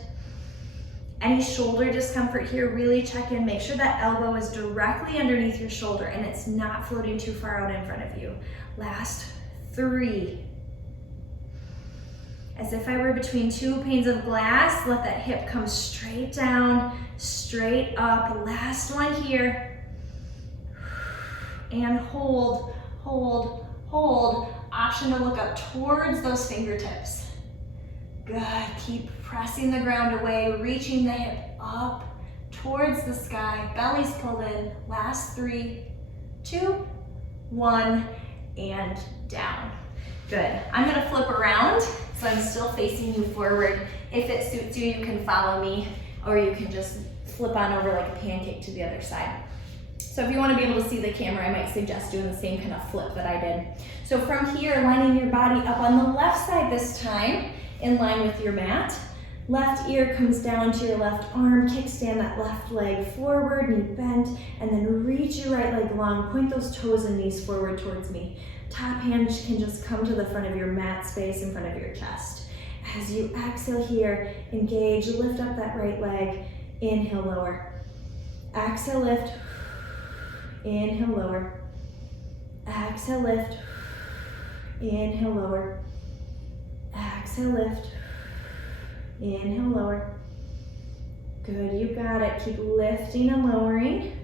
Any shoulder discomfort here, really check in. Make sure that elbow is directly underneath your shoulder and it's not floating too far out in front of you. Last 3. As if I were between two panes of glass, let that hip come straight down, straight up. Last one here. And hold, hold, hold. Option to look up towards those fingertips. Good, keep pressing the ground away, reaching the hip up towards the sky. Belly's pulled in. Last 3, 2, 1, and down. Good. I'm gonna flip around, so I'm still facing you forward. If it suits you, you can follow me, or you can just flip on over like a pancake to the other side. So if you want to be able to see the camera, I might suggest doing the same kind of flip that I did. So from here, lining your body up on the left side this time, in line with your mat. Left ear comes down to your left arm, kickstand that left leg forward, knee bent, and then reach your right leg long, point those toes and knees forward towards me. Top hand can just come to the front of your mat space in front of your chest. As you exhale here, engage, lift up that right leg, inhale, lower. Exhale, lift, inhale, lower. Exhale, lift, inhale, lower. Exhale, lift, inhale, lower. Good, you got it. Keep lifting and lowering.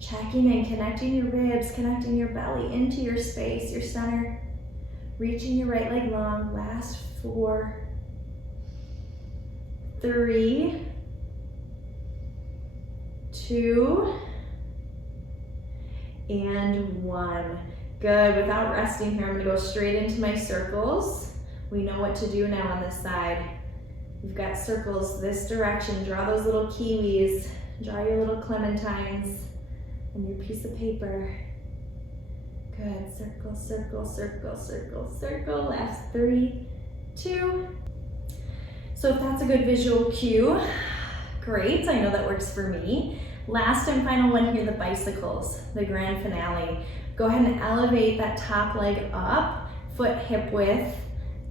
Checking in, connecting your ribs, connecting your belly into your space, your center. Reaching your right leg long. Last 4, 3, 2, and 1. Good, without resting here, I'm gonna go straight into my circles. We know what to do now on this side. We've got circles this direction. Draw those little kiwis. Draw your little clementines on your piece of paper. Good, circle, circle, circle, circle, circle. Last 3, 2. So if that's a good visual cue, great, I know that works for me. Last and final one here, the bicycles, the grand finale. Go ahead and elevate that top leg up, foot hip width,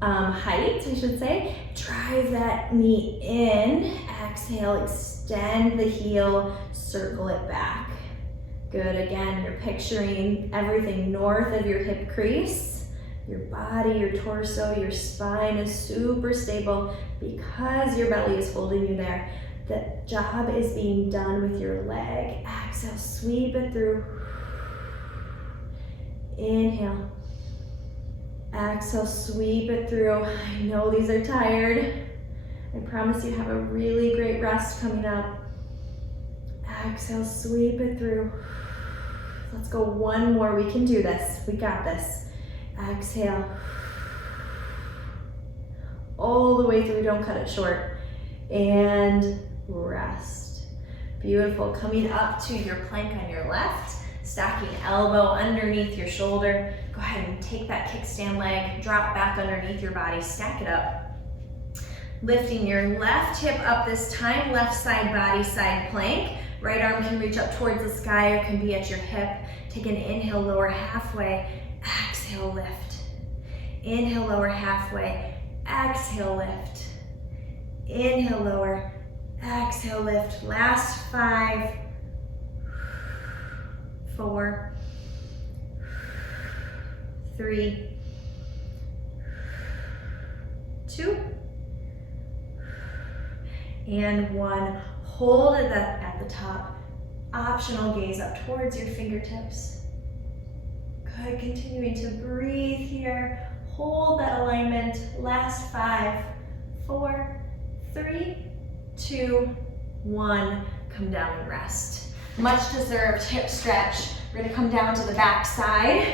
height, I should say. Drive that knee in, exhale, extend the heel, circle it back. Good, again, you're picturing everything north of your hip crease. Your body, your torso, your spine is super stable because your belly is holding you there. The job is being done with your leg. Exhale, sweep it through. Inhale. Exhale, sweep it through. I know these are tired. I promise you have a really great rest coming up. Exhale, sweep it through. Let's go one more. We can do this. We got this. Exhale. All the way through. Don't cut it short. And rest. Beautiful. Coming up to your plank on your left. Stacking elbow underneath your shoulder. Go ahead and take that kickstand leg, drop back underneath your body, stack it up. Lifting your left hip up this time, left side body side plank. Right arm can reach up towards the sky or can be at your hip. Take an inhale, lower halfway. Exhale, lift. Inhale, lower halfway. Exhale, lift. Inhale, lower. Exhale, lift. Last 5, 4, 3, 2, and 1. Hold it at the top. Optional gaze up towards your fingertips. Good, continuing to breathe here. Hold that alignment. Last 5, 4, 3, 2, 1. Come down and rest. Much deserved hip stretch. We're gonna come down to the back side,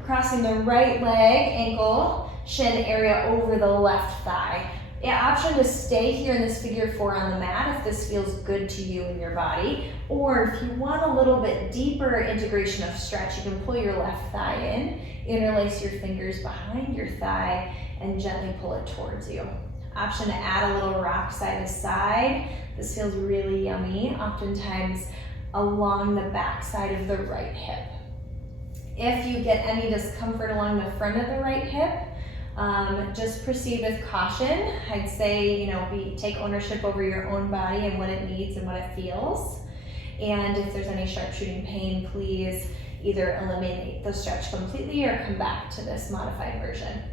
crossing the right leg, ankle, shin area over the left thigh. Option to stay here in this figure 4 on the mat if this feels good to you and your body, or if you want a little bit deeper integration of stretch, you can pull your left thigh in, interlace your fingers behind your thigh, and gently pull it towards you. Option to add a little rock side to side. This feels really yummy, oftentimes along the back side of the right hip. If you get any discomfort along the front of the right hip, just proceed with caution. I'd say, take ownership over your own body and what it needs and what it feels. And if there's any sharpshooting pain, please either eliminate the stretch completely or come back to this modified version.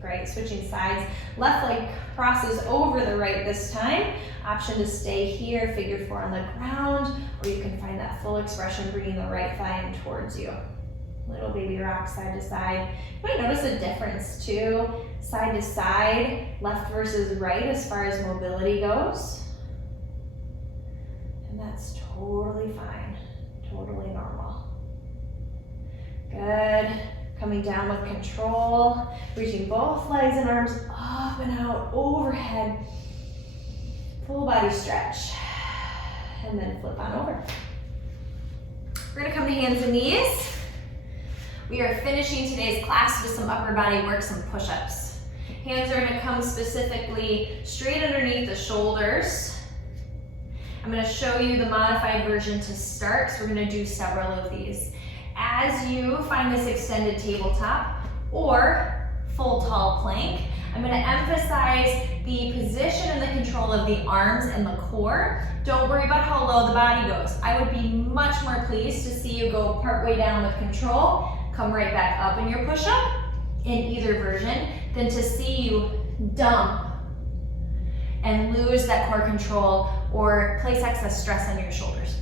Great, switching sides. Left leg crosses over the right this time. Option to stay here, figure 4 on the ground, or you can find that full expression, bringing the right thigh in towards you. Little baby rock side to side. You might notice a difference too, side to side, left versus right as far as mobility goes. And that's totally fine, totally normal. Good. Coming down with control, reaching both legs and arms up and out, overhead. Full body stretch. And then flip on over. We're gonna come to hands and knees. We are finishing today's class with some upper body work, some push-ups. Hands are gonna come specifically straight underneath the shoulders. I'm gonna show you the modified version to start, so we're gonna do several of these. As you find this extended tabletop or full tall plank, I'm going to emphasize the position and the control of the arms and the core. Don't worry about how low the body goes. I would be much more pleased to see you go partway down with control, come right back up in your push-up in either version, than to see you dump and lose that core control or place excess stress on your shoulders.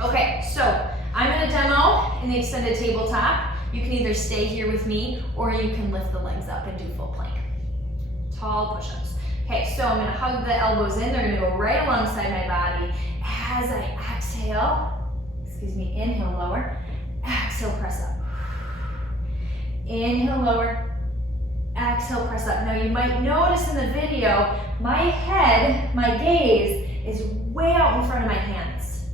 Okay, so I'm going to demo in the extended tabletop. You can either stay here with me or you can lift the legs up and do full plank. Tall push-ups. Okay, so I'm going to hug the elbows in. They're going to go right alongside my body. As I exhale, inhale, lower. Exhale, press up. Inhale, lower. Exhale, press up. Now you might notice in the video, my head, my gaze is way out in front of my hands.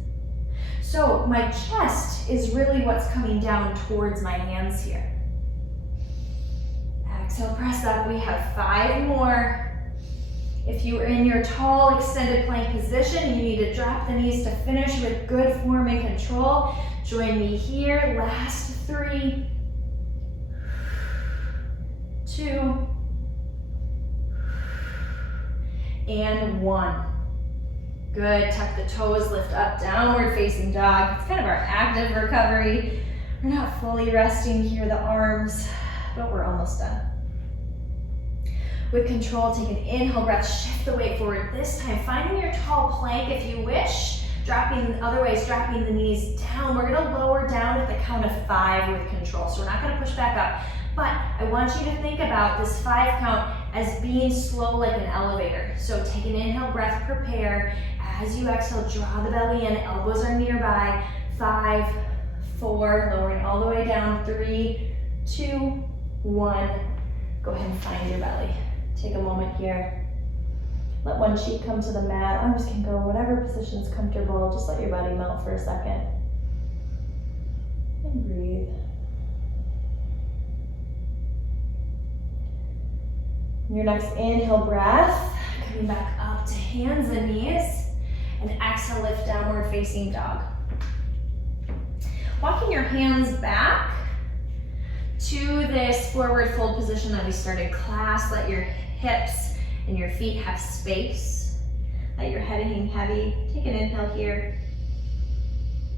So my chest is really what's coming down towards my hands here. Exhale, press up. We have 5 more. If you are in your tall extended plank position, you need to drop the knees to finish with good form and control. Join me here. Last 3, 2, and 1. Good, tuck the toes, lift up, downward facing dog. It's kind of our active recovery. We're not fully resting here, the arms, but we're almost done. With control, take an inhale breath, shift the weight forward. This time, finding your tall plank if you wish. Otherwise, dropping the knees down. We're gonna lower down at the count of 5 with control. So we're not gonna push back up, but I want you to think about this 5 count as being slow like an elevator. So take an inhale breath, prepare. As you exhale, draw the belly in, elbows are nearby. 5, 4, lowering all the way down. 3, 2, 1. Go ahead and find your belly. Take a moment here. Let one cheek come to the mat. Arms can go whatever position's comfortable. Just let your body melt for a second. And breathe. Your next inhale breath, coming back up to hands and knees. And exhale, lift downward facing dog. Walking your hands back to this forward fold position that we started class. Let your hips and your feet have space. Let your head hang heavy. Take an inhale here.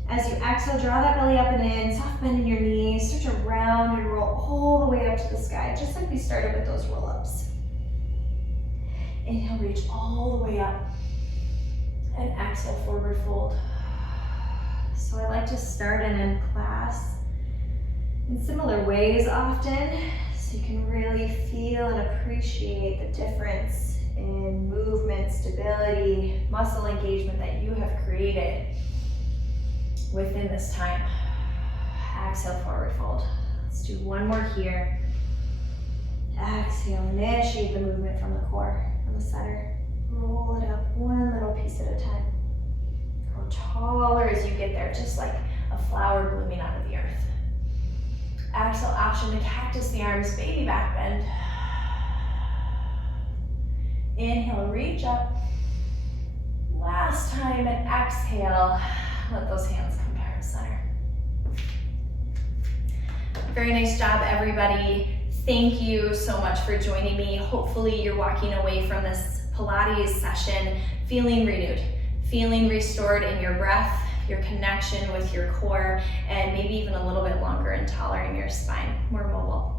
As you exhale, draw that belly up and in, soft bend in your knees. Start to round and roll all the way up to the sky, just like we started with those roll-ups. Inhale, reach all the way up. And exhale, forward fold. So I like to start and end class in similar ways often, so you can really feel and appreciate the difference in movement, stability, muscle engagement that you have created within this time. Exhale, forward fold. Let's do one more here. Exhale, initiate the movement from the core, from the center. Roll it up one little piece at a time. Grow taller as you get there, just like a flower blooming out of the earth. Exhale, option to cactus the arms, baby back bend. Inhale, reach up. Last time, and exhale, let those hands come back to center. Very nice job, everybody. Thank you so much for joining me. Hopefully you're walking away from this Pilates session feeling renewed, feeling restored in your breath, your connection with your core, and maybe even a little bit longer and taller in your spine, more mobile.